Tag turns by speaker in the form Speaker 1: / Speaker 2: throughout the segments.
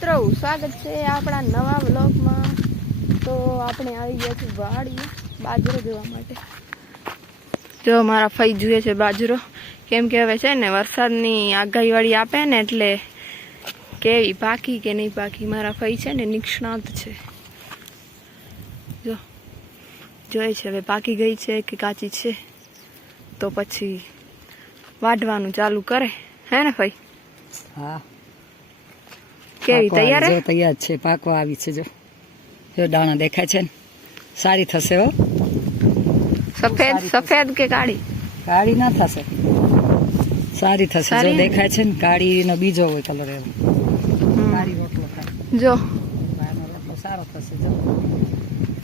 Speaker 1: મિત્રો, સ્વાગત છે આપણા નવા બ્લોગમાં તો આપણે આવી ગયા છીએ વાડી બાજરો જોવા માટે. જો મારા ફઈ જુએ છે બાજરો. કેમ કે હવે છે ને વરસાદની આગાહી વાળી આપે ને એટલે કેવી, પાકી કે નહીં પાકી, મારા ફઈ છે ને નિષ્ણાત છે. જો જોઈએ છે હવે પાકી ગઈ છે કે કાચી છે. તો પછી વાઢવાનું ચાલુ કરે. હે ને ફઈ?
Speaker 2: હા.
Speaker 1: કેવી તૈયાર
Speaker 2: જો તૈયાર છે પાકવા આવી છે જો. જો દાણા દેખાય છે ને? સારી થશે હો.
Speaker 1: સફેદ સફેદ કે કાળી?
Speaker 2: કાળી ના થશે. સારી થશે. જો? દેખાય છે ને કાળીનો બીજો હોય કલર એવો. કાળી રોટલો
Speaker 1: જો.
Speaker 2: રોટલો સારો થશે જો.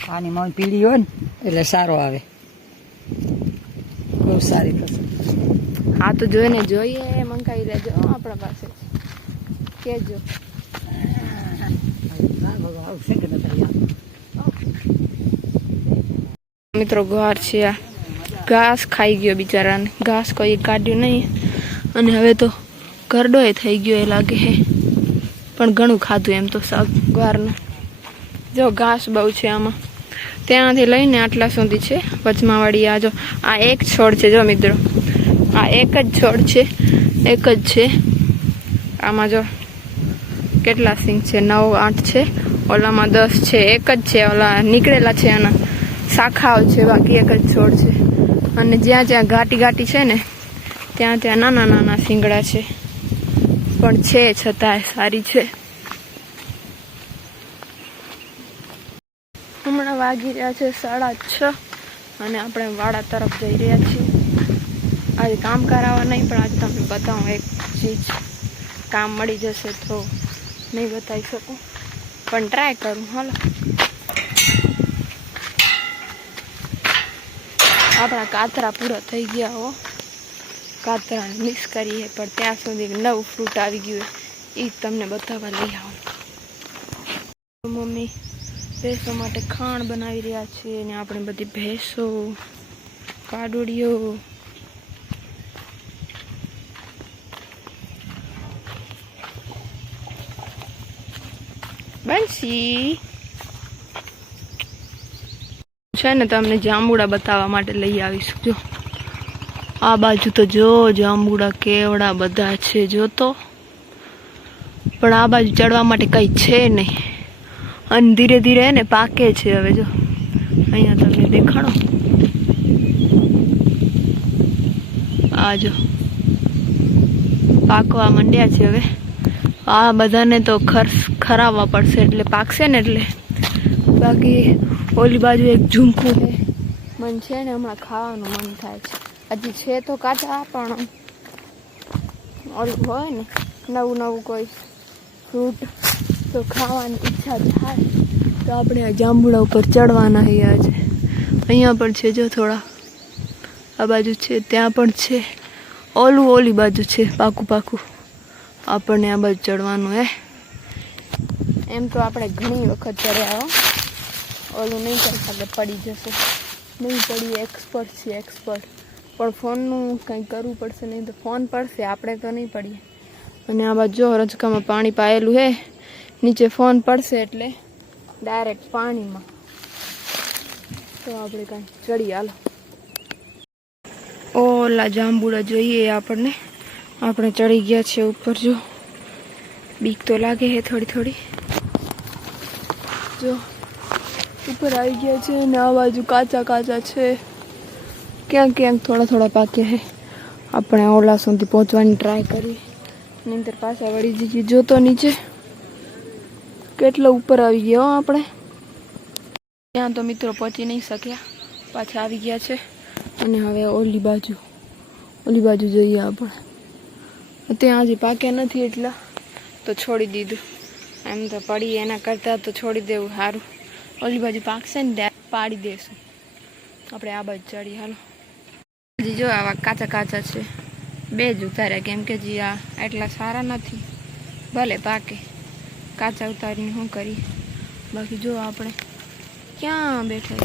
Speaker 2: આની મન પીળી હોય ને એટલે સારો આવે. બહુ સારી થશે.
Speaker 1: હા તો જોઈને જોઈએ મંગાવી લેજો આપણા પાસે. કેજો. મિત્રો ઘર છે આ. ઘાસ ખાઈ ગયો બિચારાને. ઘાસ કોઈ કાઢ્યું નહીં. અને હવે તો કરડોય થઈ ગયો એ લાગે હે. પણ ઘણું ખાધું એમ તો શાક ગુવારનું જો ઘાસ બહુ છે આમાં. ત્યાંથી લઈને આટલા સુધી છે વચમાવાળી આ જો, આ એક છોડ છે જો મિત્રો. આ એક જ છોડ છે. એક જ છે. આમાં જો કેટલા સિંગ છે? નવ, આઠ છે? ઓલામાં દસ છે. એક જ છે ઓલા. નીકળેલા છે એના શાખાઓ છે. બાકી એક જ છોડ છે. અને જ્યાં જ્યાં ઘાટી ઘાટી છે ને, ત્યાં ત્યાં નાના નાના સિંગડા છે. પણ છે છતાંય સારી છે. હમણાં વાગી રહ્યા છે સાડા છ અને આપણે વાડા તરફ જઈ રહ્યા છીએ. આજે કામ કરાવવા નહીં, પણ આજે તમને બતાવું એક ચીજ. કામ મળી જશે તો નહીં બતાવી શકું. પણ ટ્રાય કરું, હાલો. આપણા કાતરા પૂરા થઈ ગયા હો. કાતરા મિક્સ કરીએ, પણ ત્યાં સુધી નવું ફ્રૂટ આવી ગયું એ તમને બતાવવા લઈ આવું. મમ્મી, ભેંસો માટે ખાણ બનાવી રહ્યા છીએ અને આપણે બધી ભેંસો કાડોડીઓ બંસી છે ને તમને જાંબુડા બતાવવા માટે લઈ આવીશું, જો. આ બાજુ તો જો, જાંબુડા કેવડા બધા છે, જો તો. પણ આ બાજુ ચડવા માટે કંઈ છે નહીં. અને ધીરે ધીરે એને પાકે છે હવે, જો. અહીંયા તમને દેખાડો. આ જો. પાકવા માંડ્યા છે હવે. આ બધાને તો ખર્ચ ખરાવવા પડશે એટલે પાકશે ને એટલે. બાકી ઓલી બાજુ એક ઝુમકું છે. મન છે ને હમણાં ખાવાનું મન થાય છે. હજી છે તો કાચા, પણ ઓલું હોય ને, નવું નવું કોઈ ફ્રૂટ તો ખાવાની ઈચ્છા થાય. તો આપણે આ જાંબુડા ઉપર ચડવાના છીએ આજે અહીંયા પણ છે જો થોડા. આ બાજુ છે, ત્યાં પણ છે. ઓલું ઓલી બાજુ છે, પાકું પાકું. આપણને આ બાજુ ચડવાનું હે. એમ તો આપણે ઘણી વખત ચડ્યા ઓલું નહીં કરતા કે પડી જશે. નહીં પડી એક્સપર્ટ છે એક્સપર્ટ પણ ફોનનું કંઈ કરવું પડશે નહીં તો ફોન પડશે, આપણે તો નહીં પડીએ. અને આ બાજુ રજકામાં પાણી પાયેલું હે. નીચે ફોન પડશે એટલે ડાયરેક્ટ પાણીમાં. તો આપણે કાંઈ ચડી હાલો. ઓલા જાંબુડા જોઈએ આપણને. આપણે ચડી ગયા છીએ ઉપર, જો. બીક તો લાગે છે થોડી થોડી. જો, ઉપર આવી ગયા છે ને આ બાજુ કાચા કાચા છે. ક્યાંક ક્યાંક થોડા થોડા પાક્યા છે આપણે ઓલા સુધી પહોંચવાની ટ્રાય કરી નિંદર પાછા વળી જઈએ. જોતો નીચે. કેટલો ઉપર આવી ગયો આપણે. ત્યાં તો મિત્રો પહોંચી નહીં શક્યા. પાછા આવી ગયા છે. અને હવે ઓલી બાજુ. ઓલી બાજુ જોઈએ આપણે. ત્યાં હજી પાક્યા નથી એટલે. તો છોડી દીધું. એમ તો પડી એના કરતાં તો છોડી દેવું સારું. ઓલી બાજુ પાકશે ને ત્યાં પાડી દેશું. આપણે આ બાજુ ચડી હાલો. હજી જો આવા કાચા કાચા છે. બે જ ઉતાર્યા, કેમ કે જી આ એટલા સારા નથી. ભલે પાકે. કાચા ઉતારીને શું કરીએ? બાકી જો આપણે ક્યાં બેઠા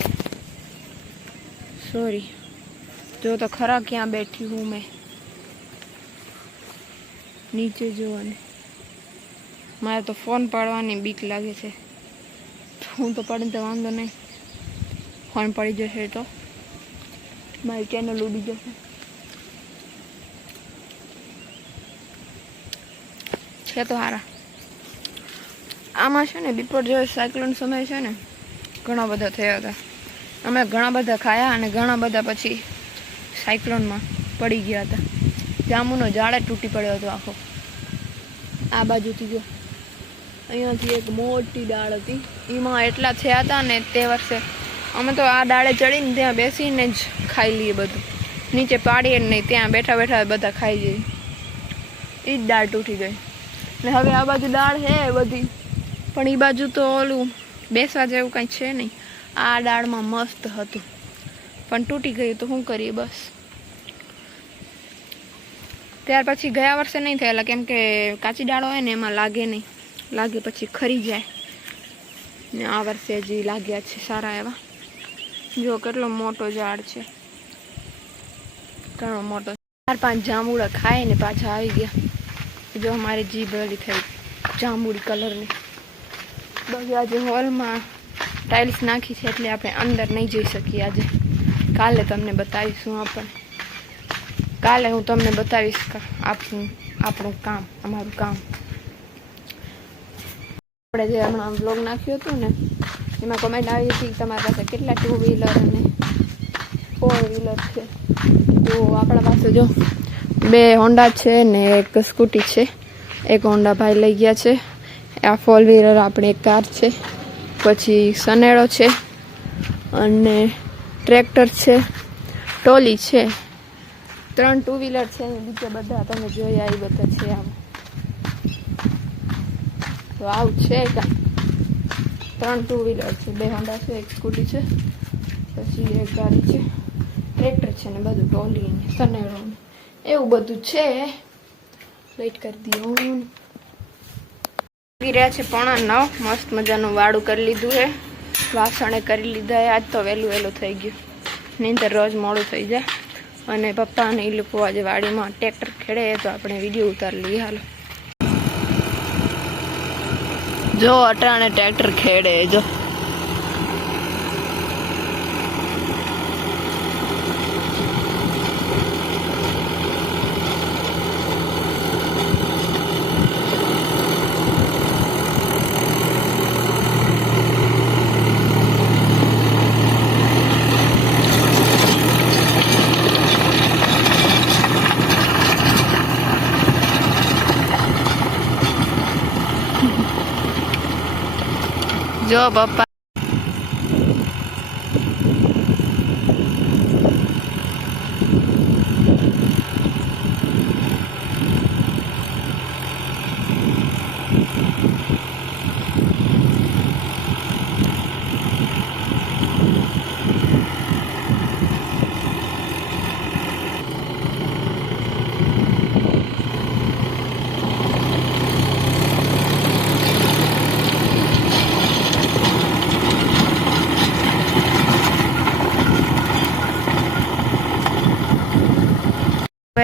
Speaker 1: સોરી જો તો ખરા ક્યાં બેઠી હું મેં? નીચે જોવાની. મારે તો ફોન પાડવાની બીક લાગે છે. હું તો પાડીને તો વાંધો નહીં. ફોન પડી જશે તો. મારી ચેનલ ઉડી જશે. છે તો સારા આમાં છે ને બિપોર જો સાયક્લોન સમય છે ને, ઘણા બધા થયા હતા. અમે ઘણા બધા ખાયા અને ઘણા બધા પછી સાયક્લોનમાં પડી ગયા હતા. જાંબુનો ઝાડ જ તૂટી પડ્યો હતો આખો. આ બાજુથી જો. અહીંયાથી એક મોટી ડાળ હતી. એમાં એટલા થયા હતા ને તે વર્ષે અમે તો આ ડાળે ચડીને ત્યાં બેસીને જ ખાઈ લઈએ બધું. નીચે પાડીએ નહીં, ત્યાં બેઠા બેઠા બધા ખાઈ જઈએ. એ જ ડાળ તૂટી ગઈ. ને હવે આ બાજુ દાળ છે બધી. પણ એ બાજુ તો ઓલું બેસવા જેવું કાંઈ છે નહીં. આ ડાળમાં મસ્ત હતું. પણ તૂટી ગયું તો શું કરીએ બસ. ત્યાર પછી ગયા વર્ષે નહીં થયેલા, કેમ કે કાચી ડાળો હોય ને એમાં લાગે નહીં. લાગે પછી ખરી જાય. ને આ વર્ષે હજી લાગ્યા છે સારા એવા. જો કેટલો મોટો ઝાડ છે. ઘણો મોટો. ચાર પાંચ જાંબુડા ખાય ને પાછા આવી ગયા. જો અમારી જીભ ઓલી થઈ જાંબુડી કલરની. બાકી આજે હોલમાં ટાઇલ્સ નાખી છે એટલે આપણે અંદર નહીં જઈ શકીએ આજે. કાલે તમને બતાવીશું આપણે. કાલે હું તમને બતાવીશ આપણું આપણું કામ, અમારું કામ. આપણે જે હમણાં બ્લોગ નાખ્યું હતું ને, એમાં કમેન્ટ આવી હતી તમારી પાસે કેટલા ટુ વ્હીલર અને ફોર વ્હીલર છે. તો આપણા પાસે જો બે હોન્ડા છે ને એક સ્કૂટી છે. એક હોન્ડા ભાઈ લઈ ગયા છે. આ ફોર વ્હીલર આપણે એક કાર છે. પછી સનેડો છે અને ટ્રેક્ટર છે. ટોલી છે. ત્રણ ટુ વ્હીલર છે બીજા બધા તમે જોયા એ બધા છે આમ. તો આવું છે ત્રણ ટુ વ્હીલર છે, બે હોન્ડા છે, એક સ્કૂટી છે, પછી એક ગાડી છે. ટ્રેક્ટર છે ને બધું, ટોલી ને એવું બધું છે. વેઇટ કરી હું રહ્યા છે પોણા નવ. મસ્ત મજાનું વાડું કરી લીધું છે. વાસણે કરી લીધા આજ તો વહેલું વહેલું થઈ ગયું. નીંદર રોજ મોડું થઈ જાય. અને પપ્પા અને એ લોકો આજે વાડીમાં ટ્રેક્ટર ખેડે તો આપણે વીડિયો ઉતારી લઈએ. હાલો. જો અટાણે ટ્રેક્ટર ખેડે, જો. જો પપ્પા હવે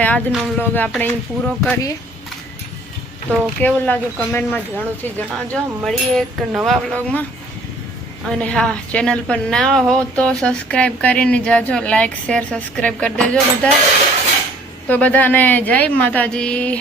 Speaker 1: આજનો વ્લોગ આપણે અહીં પૂરો કરીએ. તો કેવું લાગ્યું કમેન્ટમાં જરૂરથી જણાવજો. મળીએ એક નવા વ્લોગમાં. અને હા, ચેનલ પર ના હો તો સબસ્ક્રાઈબ કરીને જાજો. લાઈક શેર સબસ્ક્રાઈબ કરી દેજો બધા. તો બધાને જય માતાજી.